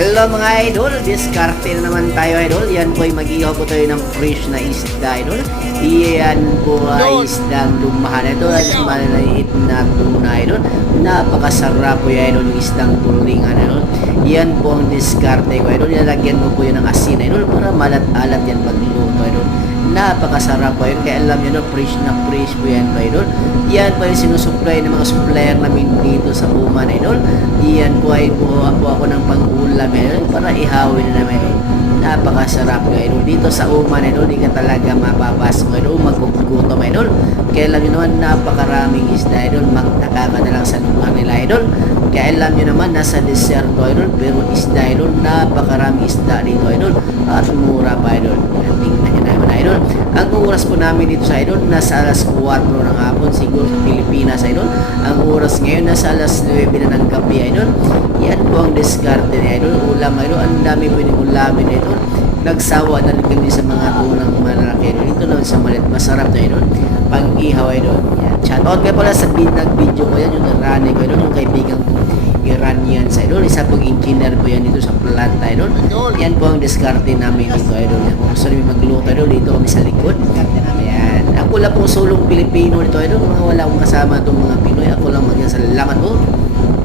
Hello mga idol, diskarte na naman tayo idol. Yan po ay mag-ihaw po tayo ng fresh na isda idol. Iyan po ay isdang lumahan ito. Ay maliliit na tuna idol. Napakasarap po yan idol, yung isdang tulingan idol. Yan po ang diskarte ko idol. Nilagyan mo po yun ng asin idol para malat-alat yan pagluto idol. Napakasarap po yun. Kaya alam nyo no, fresh po yan idol. Yan po yung sinusupply ng mga supplier namin dito sa Uman idol. Yan po ay buha po ako ng pang-ulam idol para ihawin na namin idol. Napakasarap idol. Dito sa Uman idol, di ka talaga mapapasok idol. Magkukutom idol. Kaya alam nyo naman, napakaraming isda idol. Magtaka ka na lang sa lugar nila idol. Kaya alam nyo naman, nasa deserto idol. Pero isda idol, napakaraming isda dito idol. At mura pa idol. Tingnan nyo naman idol. Ang oras po namin dito sa idol, nasa alas 4 ng hapon, siguro sa Pilipinas idol. Ang oras ngayon, nasa alas 9 na ng gabi idol. Yan po ang diskarte ni idol. Ulam idol, ang dami po yung ulamin idol. Nagsawa na rin kami sa mga unang malalaki idol. Ito naman sa malit, masarap na idol. Pang-ihaw idol. Yan. Shout out kayo pala sa nag-video ko yan, yung Rani ko idol, yung kaibigan ko Iranian sa idol. Isa pong engineer po yan dito sa planta idol. Yan po ang diskarte namin dito idol. Kung gusto namin magluto idol, dito kami sa likod. Ayan. Ako lang pong sulong Pilipino dito idol. Mga wala akong kasama itong mga Pinoy. Ako lang salamat po.